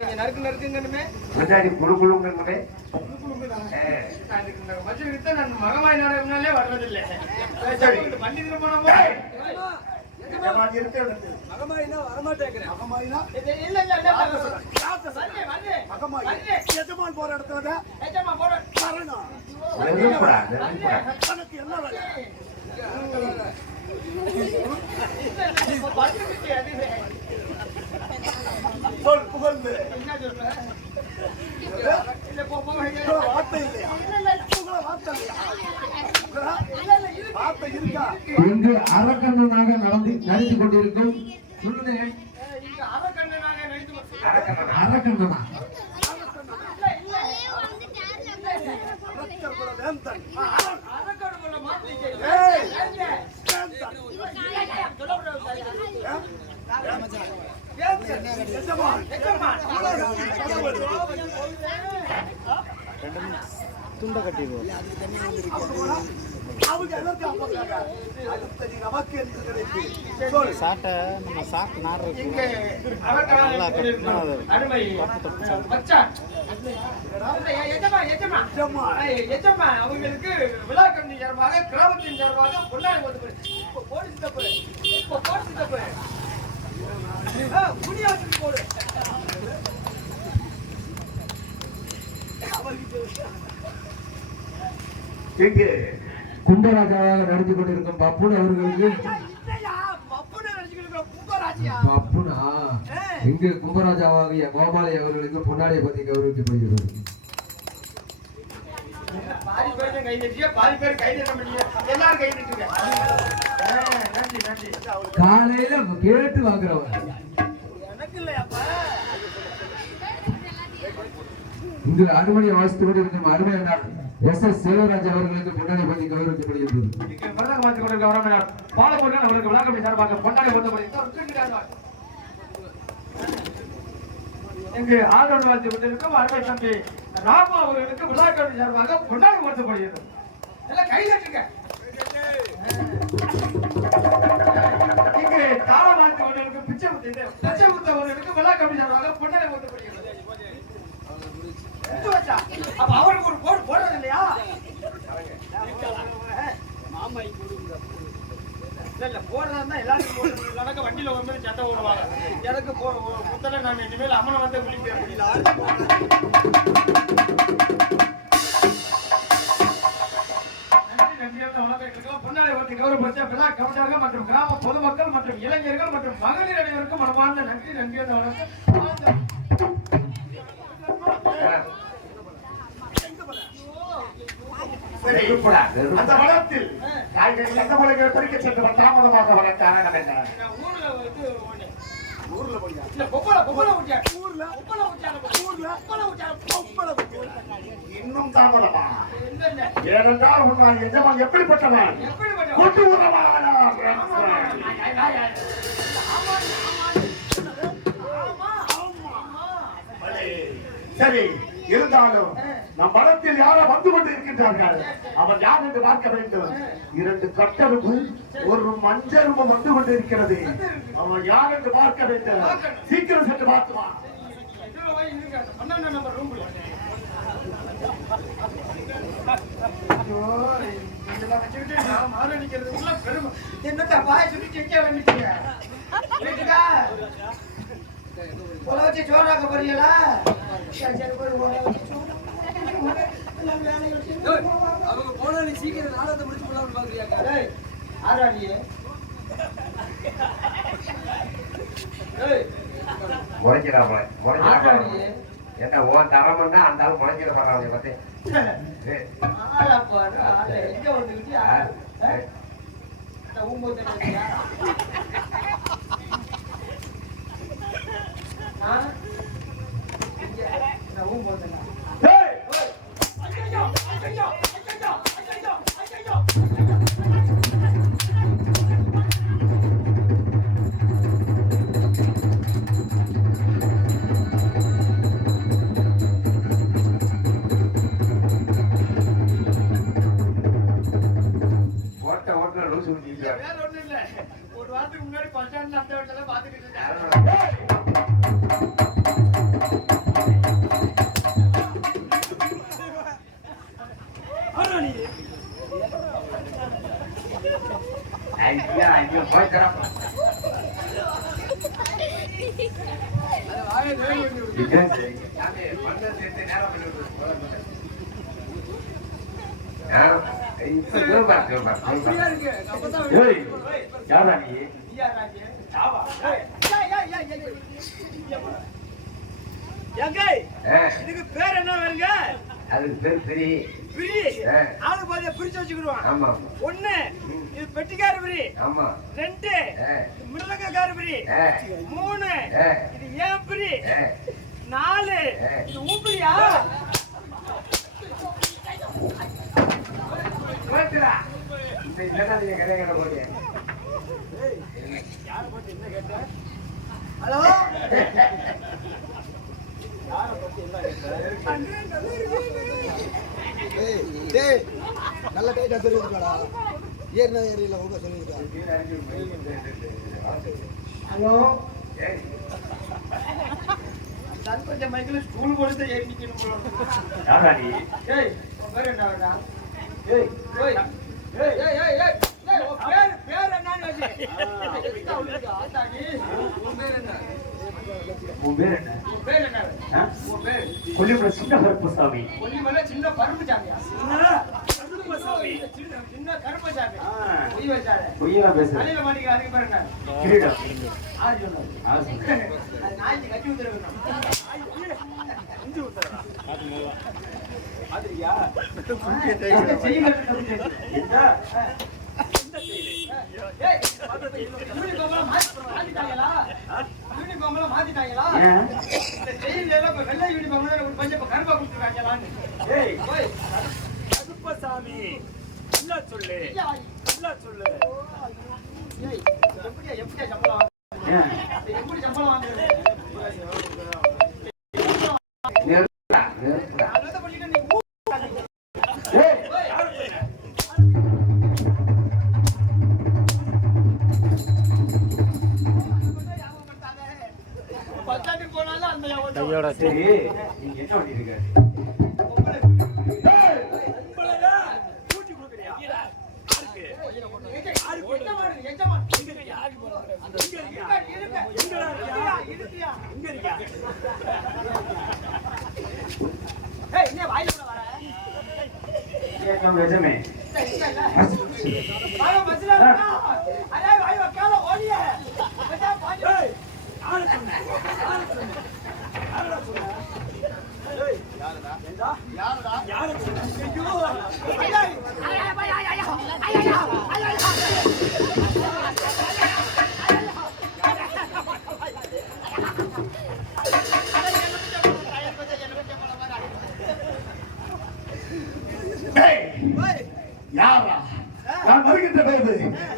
நறுக்குங்கன்னுமே முன்னாடி குழு குழுங்கன்னுமே நான் மகமாய் நாடகம்னாலே வர்றதில்லை. வண்டி திருமணமோ மகமாயினா வரமாட்டேங்கிறேன். மகமாயினா இல்ல இல்ல எஜமான் போற இடத்துல எஜமான் போற வரணும். எனக்கு என்ன வேலை சொல் புகழ்ந்து என்ன சொல்ற இல்ல வார்த்தை இல்லையா வார்த்தை இல்லையா இங்கு அரக்கண்ணனாக நடித்து கொண்டிருக்கும் சொல்லுங்க அரக்கண்ணனா துண்ட கட்டிடுவோம். சாட்டை நம்ம சாக்கு நார் அவங்களுக்கு விழா கமிட்டி சார்பாக கிராமத்தின் சார்பாக பொன்னாடி போடு தப்பு போடு தப்பு போடு இங்கு கும்பராஜாவாக நடத்தி கொண்டிருக்கும் பப்புன் அவர்களுக்கு பப்புனா இங்கு கும்பராஜாவாகிய கோபாலை அவர்களுக்கு பொன்னாடியை பத்தி கௌரவிக்கப்படுகிறது. காலையில கேட்டு வாங்குறவன் இங்கு அருமணியை வாசித்துக் கொண்டிருக்கும் அருமை என்றால் எஸ்.எஸ். செல்வராஜ் அவர்களுக்கு பொன்னாடை பற்றி கௌரவிக்கப்படுகிறது. இங்கு ஆதரவு வாழ்த்து கொண்டிருக்கும் அருமை தம்பி ராமா அவர்களுக்கு விழா கமிட்டி சார்பாக பொன்னாடை கொடுக்கப்படுகிறது. எல்லாம் கைதட்டுங்க. இங்கு தாள வாழ்த்து கொண்டிருக்கும் பிச்சைமுத்து அவர்களுக்கு விழா கமிட்டி சார்பாக பொன்னாடை கொடுக்கப்படுகிறது. அப்ப அவருக்கு ஒரு போடு போடுறது இல்லையா? இல்ல போடுறதா எல்லாருக்கும் நடக்க வண்டியில வரும்போது சட்டை ஓடுவாங்க. எனக்கு முத்தல நான் இனிமேல் அம்மனை வந்து விழிக்க முடியல. பொன்னாடை வார்த்தை கௌரவப்படுத்த விழா கமிட்டியாளர்கள் மற்றும் கிராம பொதுமக்கள் மற்றும் இளைஞர்கள் மற்றும் மகளிர் அனைவருக்கும் மனமார்ந்த நன்றி வணக்கம். அந்த வளத்தில் காய்கறி எந்த மொழிகள் பறிக்க சென்று தாமதமாக வர காரணம் என்ன? இன்னும் தாமதமா? ஏனென்றால் உன்னால் எஜமான் எப்படிப்பட்டவன்? கொண்டு சரி, இருந்தாலும் நம் பலத்தில் யாரோ வந்து கொண்டு இருக்கின்றார்கள். அவன் யார் என்று பார்க்க வேண்டும். 2 கட்டரும்பு ஒரு மஞ்சரும்பு வந்து கொண்டு இருக்கிறது. அவன் யார் என்று பார்க்க வேண்டும். சீக்கிரம் சென்று பார்த்துவா. என்னத்த பாய சொல்லி வச்சு சோறாக்க போறீங்களா? அவங்க போனா நீ சீக்கிரம் நாடகத்தை முடிச்சு போடலாம்னு பாக்குறியா? ஆராடியே என்ன ஓன் தரம்னா அந்த ஆள் முளைஞ்சிட போறாங்க பத்தி எங்க வந்துக்கிட்டியா? வேற ஒண்ணும் இல்ல. ஒரு வாரத்துக்கு முன்னாடி பஸ் ஸ்டாண்ட்ல அந்த இடத்துல பாத்துக்கிட்டு யாரா நீ? இதுக்கு பேர் என்ன வருங்க? அதுக்கு பேர் பிரி. பிரி. ஆளு பாதியா பிரிச்சு வச்சுக்கிடுவான். ஆமா ஒண்ணு இது பெட்டிக்கார பிரி. ஆமா. ரெண்டு மிருதங்கக்கார பிரி. மூணு இது ஏன் பிரி. நாலு இது ஊப்பிரியா? இந்த இதெல்லாம் நீங்க கதை கட்ட போறீங்க. ஹலோ நல்ல டைட்டா சொல்லிருக்காடா. ஏறினா ஏறியில உங்க சொல்லிருக்கா. ஹலோ கொஞ்சம் மைக்கில் ஸ்கூல் போலீஸ் ஏறி நிக்கணும். யாரா நீ? ஏய் உன் பேர் என்னடா? ஏய் ஏய் ஏய் ஏய் ஏய் ஏய் உன் பேர் என்னன்னு கேட்டி. ஆத்தாடி உன் பேர் என்ன? உன் பேர் என்ன? உன் பேர் என்ன? உன் பேர் கொல்லிமலை சின்ன கருப்பசாமி. கொல்லிமலை சின்ன பருப்புசாமியா? கருப்பசாமி. சின்ன கருப்பசாமி. பொய் வச்சாரு. பொய்யா பேசுற? தலையில மாட்டிக்க அதுக்கு பேர் என்ன? கிரீடம். ஆதி சொன்னாரு. அது நாய்க்கு கட்டி ஊத்துறணும். இஞ்சி ஊத்துறடா. அதுயா? இந்த செய்யல என்ன? இந்த செய்யல. ஏய் யூனிஃபார்ம்ல மாத்திட்டாங்களா? யூனிஃபார்ம்ல மாத்திட்டாங்களா? இந்த செய்யல எல்லாம் வெள்ளை யூனிஃபார்ம்ல ஒரு பஞ்சப்ப கருப்பா கொடுத்துறாங்களான்னு. ஏய் போய் கருப்பசாமி இல்ல சொல்லு. இல்ல சொல்லு. ஏய் எப்படியா சம்பளம்? எப்படி சம்பளம் வாங்குறது? கையோட சரி நீங்க என்ன பண்ணிருக்க? நிஜமே யாரா? நான் வருகின்ற போது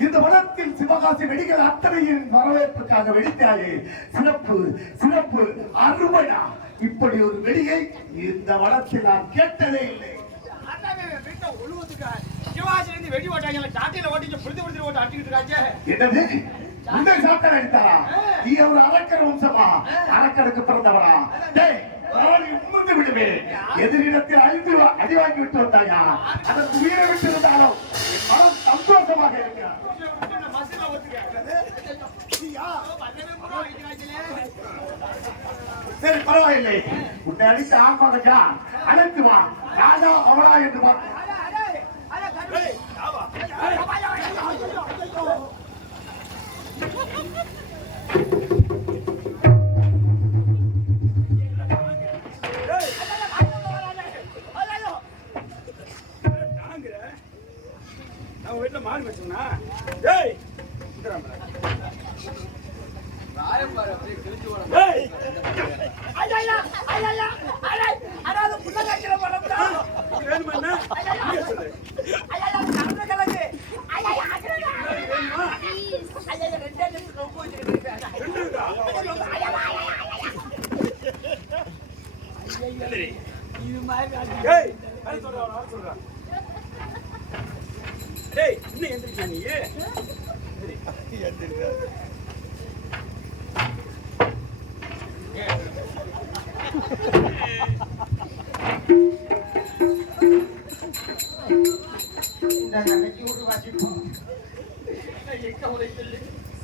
இந்த வனத்தில் சிவகாசி வெடிகள் அத்தனையின் வரவேற்புக்காக வெடித்தாயே. சிறப்பு சிறப்பு அருமையா. இப்படி ஒரு வெடியை இந்த வனத்தில் நான் கேட்டதே இல்லை. வெடி ஓட்டாங்க சாட்டையில ஓட்டிட்டு புரிந்து புரிந்து ஓட்டு அட்டிக்கிட்டு இருக்காங்க. என்னது? இந்த சாட்டை அடித்தாரா? நீ ஒரு அரக்கர் வம்சமா? அரக்கருக்கு பிறந்தவரா? உமிழ்ந்து விடுவேன். எதிரிடத்தில் அடி வாங்கி விட்டு வந்தாயா? அதற்கு உயிரை விட்டு இருந்தாலும் என் மனம் சந்தோஷமாக இருக்கிறார். சரி பரவாயில்லை. உன்னை அடித்து ஆமாதா அழைத்து வா. ராஜா அவளா என்று பார்த்து வீட்டுல மாடு வச்சோம்னா இன்னும் எந்திரிக்கா நீ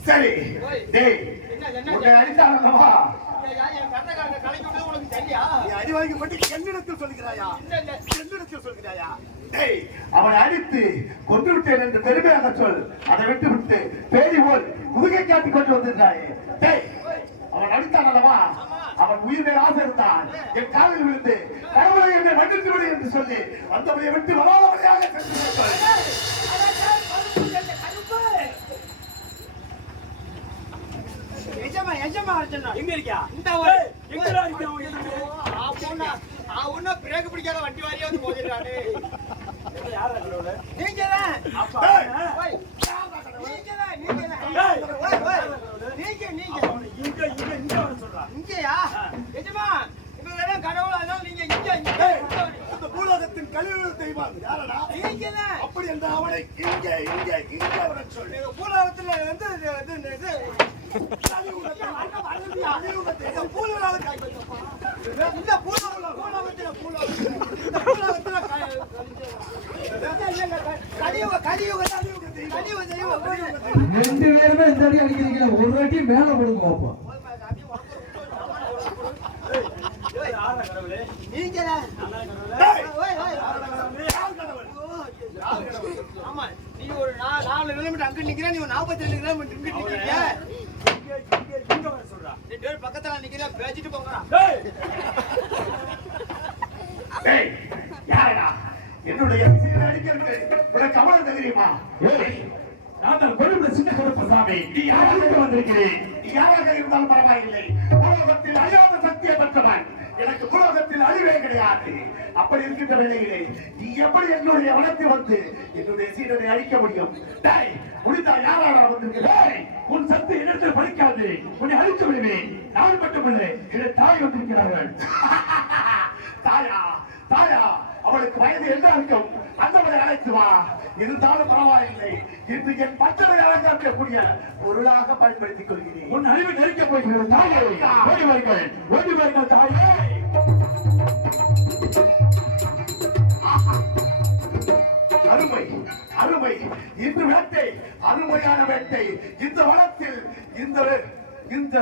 சரி. உன்னை அடித்தானல்லவா? ஏய்யா, என் கண்ணக்காரங்க கலக்கி விட்டது உனக்கு தெரியா? நீ அடி வாங்கி கொண்டு என்னிடத்தில் சொல்கிறாயா? இல்ல, இல்ல. என்னிடத்தில் சொல்கிறாயா? டேய், அவனை அடித்து கொண்டு விட்டேன் என்று பெருமையாக சொல். அதை விட்டு விட்டு பேடி போல் முதுகை காட்டி கொண்டு வந்திருந்தாயே. டேய், அவன் அடித்தான் அல்லவா? அவன் உயிர் மேல் ஆசை இருந்தான். என் காலில் விழுந்து கடவுளை என்னை மன்னித்து விடு என்று சொல்லி வந்தவனை விட்டு வராதவனையாக சென்று விட்டான். எஜமா அர்ஜுனா எங்க இருக்கியா? இந்த ஒரு எங்கடா இருக்கியா உன் எதிரி? அவனா பிரேக் பிடிக்காத வண்டி வாரியா வந்து போகிறானே. யாரா கடவுளே? நீங்கதான் அப்பா டேய், ஓய், நீங்கதான் டேய். ஓய், ஓய். நீங்க இங்க வர சொல்றா. இங்கயா எஜமா இப்ப வேற கடவுள் அதனால நீங்க இங்க டேய், இந்த பூலோகத்தின் கழிவு தெய்வம் யாரடா? நீங்கதான் அப்படி என்ற அவனை இங்கே வரச் சொல்லு. பூலோகத்துல வந்து இது ரெண்டு பேருமே இந்த அடி அடிக்கிறீங்களா? ஒரு அடி மேல போடுங்க பாப்போம். யாரா கடவுளே? டேய், ஆமா நீ ஒரு 4 கிலோமீட்டர் அங்க நிக்கிற, நீ ஒரு 42 கிலோமீட்டர் இங்க நிக்கிறீங்க. இங்க வர சொல்றா. ரெண்டு பேரும் பக்கத்துல நிக்கிற, பேசிட்டு போங்கடா. டேய், டேய், யாரடா? என்னுடைய சீரை அடிக்கிறது உனக்கு அவ்வளவு தெரியுமா? ஏய், நான் தான் கொழும்புல சின்ன கருப்பசாமி. நீ யாராக வந்திருக்கிறேன்? நீ யாராக இருந்தாலும் பரவாயில்லை. உலகத்தில் அழியாத சக்தியை பெற்றவன். எனக்கு உலகத்தில் அழிவே கிடையாது. அப்படி இருக்கின்ற வேளையிலே நீ எப்படி என்னுடைய வனத்தில் வந்து என்னுடைய சீரனை அழிக்க முடியும்? டேய், முடிந்தா யாராக வந்திருக்கிறேன்? உன் சக்தி இடத்தில் பலிக்காது. உன்னை அழித்து விடுவேன். நான் மட்டுமில்லை, என் தாய் வந்திருக்கிறார்கள். தாயா, தாயா, அவளுக்கு வயது என்ன இருக்கும்? அந்தவளை அழைத்து வா. இருந்தாலும் பரவாயில்லை. இன்று என் பச்சனை அலங்கரிக்கக்கூடிய பொருளாக பயன்படுத்திக் கொள்கிறேன். உன் அறிவு நெருக்கப் போகிறது தாயே. ஓடி வருங்கள் தாயே. அருமை, அருமை. இன்று வேட்டை அருமையான வேட்டை. இந்த வனத்தில் இந்த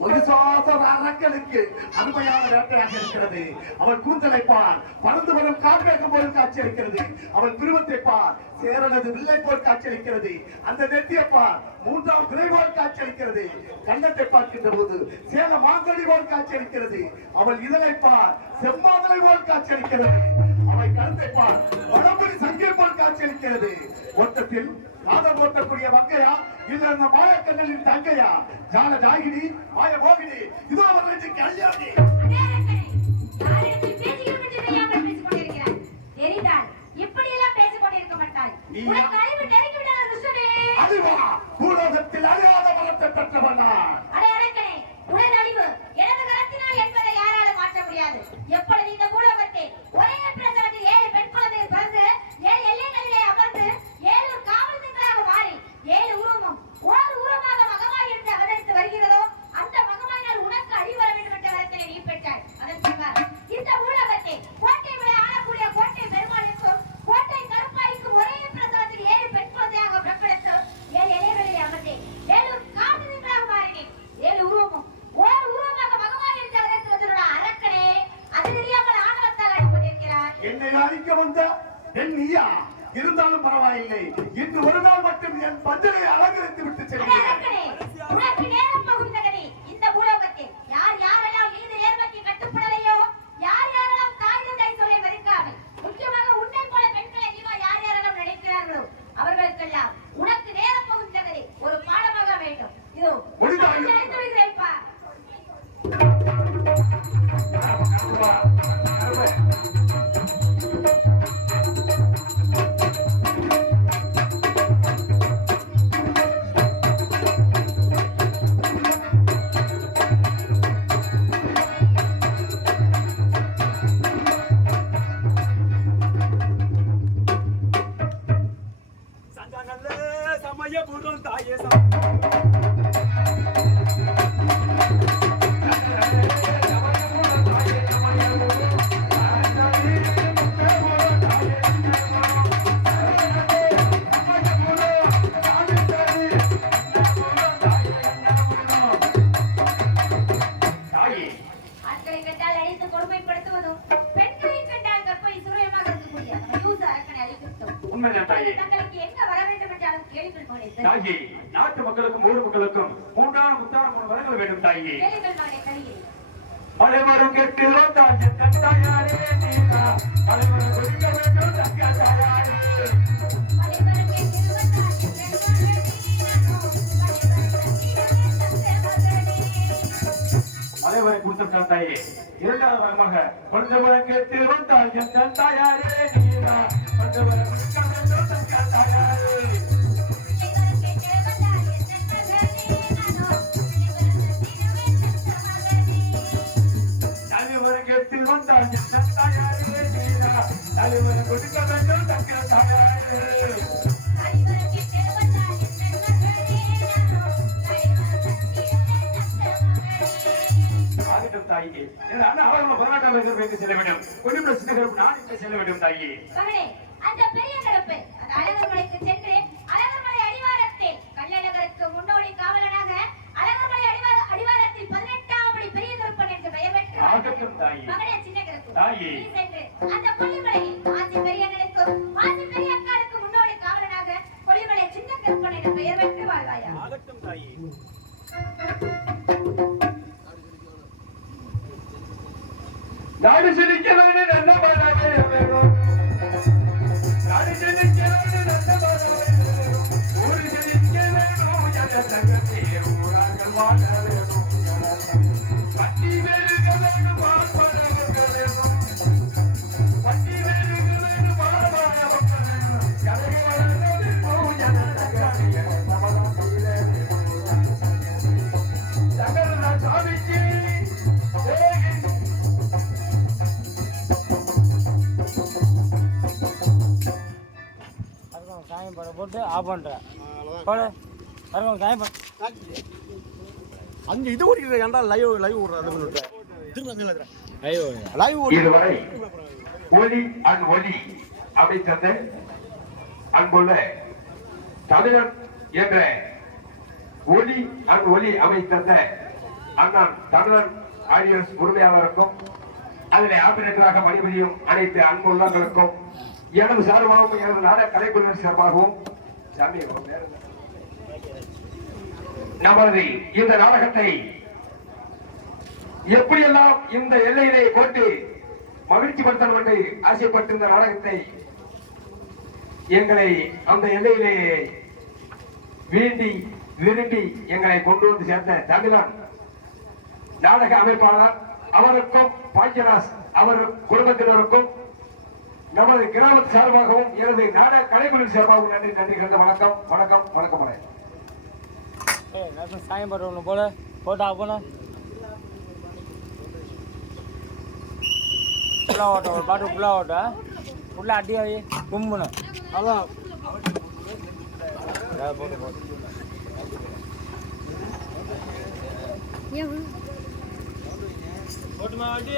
மகிசாசர் அரக்கனுக்கு அருமையான வேட்டையாக இருக்கிறது. அவள் கூந்தலை பார், பறந்து வரும் கார்மேகம் போல் காட்சி அளிக்கிறது. அவள் திருவத்தை பார், சேரனது வில்லை போல் காட்சி அளிக்கிறது. அந்த நெத்தியை பார், 3ஆம் கிளை போல் காட்சி அளிக்கிறது. கண்ணத்தை பார்க்கின்ற போது சேல மாங்கடி போல் காட்சி அளிக்கிறது. அவள் இதழை பார், செம்மாதலை போல் காட்சி அளிக்கிறது. அவள் கருத்தை பார், வடமொழி சங்கை போல் காட்சி அளிக்கிறது. ஓட்டத்தில் நாதம் ஓட்டக்கூடிய வங்கையா, இல்ல அந்த மாயக்கண்ணனின் தங்கையா? ஜான ஜாகினி, மாய மோகினி, இதோ அவர்களுக்கு கல்யாணி. அதுவா பூலோகத்தில் அழியாத வளத்தை பெற்றவனா? எப்பொழுது இந்த பூலோகத்தை ஒரே பிரசவத்தில் 7 பெண் குழந்தைகள் பிறந்து 7 எல்லைகளிலே அமர்ந்து 7 காவல்துறைகளாக மாறி 7 உருவமும் ஒரு உருவமாக மகமாய் என்று அவதரித்து வருகிறதோ, அந்த மகமாயினால் உனக்கு அழிவு வர வேண்டும் என்ற வரத்தை நீ பெற்றாய். அதன் பின்னர் இந்த பூலோகத்தை கோட்டை விட ஆளக்கூடிய கோட்டை பெருமாளுக்கும் கோட்டை கருப்பாய்க்கும் ஒரே பிரசவத்தில் 7 பெண் குழந்தையாக பிறப்பெடுத்து 7 எல்லைகளிலே அமர்ந்து 7 காவல்துறைகளாக மாறினேன். 7 உருவமும் ஒரு உருவமாக மகமாய் என்று அவதரித்து வந்துள்ள அரக்கனே, அது தெரியாமல் ஆணவத்தால் அடிபட்டிருக்கிறார். என்னை அழிக்க வந்த என் நீயா? இருந்தாலும் பரவாயில்லை. இன்று ஒரு நாள் மட்டும் என் பஞ்சனை அலங்கரித்து விட்டு செல்கிறேன். அரக்கனே, உனக்கு நேரம் பகுந்தகனே, இந்த பூலோகத்தில் யார் யாரெல்லாம் நீதி நேர்மைக்கு கட்டுப்படலையோ, யார் யாரெல்லாம் தாய் தந்தை சொல்லை மதிக்காமல் முக்கியமாக உன்னை போல பெண்களை நீவா யார் யாரெல்லாம் நினைக்கிறார்களோ அவர்களுக்கெல்லாம் உனக்கு நேரம் பகுந்தகனே ஒரு பாடமாக வேண்டும். இதோ முடிந்தாய். நினைத்து விடுகிறேன்ப்பா. சந்தா நல்ல சமயபுரம் தாயே சமயபுரம் தாயே, சமயபுரம் ஆண்களை கண்டால் அழைத்து கொடுமைப்படுத்துவதும் பெண்களை கண்டால் கற்பை சுரயமாக இருக்கக்கூடிய நம்ம யூஸ் அரக்கனை அழைக்கிறோம். உண்மைதான் தாயே. தங்களுக்கு எங்க வர வேண்டும் என்றாலும் கேளுங்கள் மகனே. தாயே, நாட்டு மக்களுக்கும் ஊர் மக்களுக்கும் 3 வரங்கள் வேண்டும் தாயே. கேளுங்கள் மகனே கலியே. அனைவரும் கெட்டு வந்தால் என் தாயாரே நீதா, அனைவரும் ஒதுங்க வேண்டும் தங்க தாயாரே. அனைவருக்கு திருவந்தால் அனைவரை கொடுத்திருக்கான் தாயே. 2வது வரமாக கொஞ்சவரம் கேட்டு வந்தால் என் தாயாரே நீதா, கொஞ்சவரம் ஒதுங்க வேண்டும் தங்க தாயாரே. தலைவருக்கு வந்தால் என் தாயாரே நீதா, தலைவரை ஒதுங்க வேண்டும் தங்க தாயாரே. தாயே, அண்ணா அவர்கள் 18 செல்ல வேண்டும். கொஞ்சம் சின்னகரம் நான் இங்கே செல்ல வேண்டும் தாயே. மகனே, அந்த பெரிய கருப்பு அந்த அழகர்மலைக்கு சென்று அழகர்மலை அடிவாரத்தில் கள்ளழகருக்கு முன்னோடி காவலனாக அழகர்மலை அடிவாரத்தில் 18ஆம் படி பெரிய கருப்பன் என்று பெயர் பெற்று ஆகட்டும் தாயே. மகனே சின்ன கருப்பு தாயே, நீ சென்று அந்த கொல்லிமலையில் ஆசி பெரியண்ணனுக்கும் ஆசி பெரிய அக்காளுக்கு முன்னோடி காவலனாக கொல்லிமலை சின்ன கருப்பன் என்று பெயர் பெற்று வாழ்வாயா. ஆகட்டும் தாயே. நாடு சிரிக்க வேண்டும் நல்ல பாடவே வேணும். நாடு சிரிக்க வேண்டும் நல்ல பாடவே வேணும். ஊரு சிரிக்க வேணும் ஜனத்தங்கத்தே ஊரார்கள் வாழ வேணும். பட்டி வேலுக வேணும் பார்ப்பனவங்க வேணும். பட்டி வேலுக வேணும் பார்ப்பனவங்க வேணும். கலையை வளர்க்க வேணும் ஜனத்தங்கத்தே சமதாத்திலே வேணும். சங்கரனா சாமிக்கு சாயம் போட்டு ஆஃப் பண்ணுறேன் போடு சாயம் அங்கே இது ஓடிக்கிறது ஏன்டா லைவ் விடுறது இதுவரை ஒலி அண்ட் ஒலி அப்படி தந்த அன்புள்ள தமிழன் என்ற ஒலி அண்ட் ஒலி அவை தந்த அண்ணன் தமிழன் ஆடியன்ஸ் உரிமையாளருக்கும் அதில் ஆபரேட்டராக பணிபுரியும் அனைத்து அன்புள்ளங்களுக்கும் எனது சார்பாகவும் எனது நாடக கலைக்குழுவின் சார்பாகவும் நமது இந்த நாடகத்தை எப்படியெல்லாம் இந்த எல்லையிலே போட்டு மகிழ்ச்சி படுத்தணும் என்று ஆசைப்பட்டு இந்த நாடகத்தை எங்களை அந்த எல்லையிலே வேண்டி விரும்பி எங்களை கொண்டு வந்து சேர்ந்த தமிழன் நாடக அமைப்பாளர் அவருக்கும் பாக்கியராஜ் அவர் குடும்பத்தினருக்கும் நமது கிராமத்து சார்பாகவும் எனது நாடக கலைக்குழு சார்பாகவும் நன்றி கலந்த வணக்கம் வணக்கம் வணக்கம் சாயம் போட்டு ஒன்று போல போட்டா போன ஃபுல்லாக ஓட்ட ஒரு பாட்டு ஃபுல்லாக ஓட்ட ஃபுல்லாக அடியாகி கும்பணும் அதான் போட்டு போட்டுமா வண்டி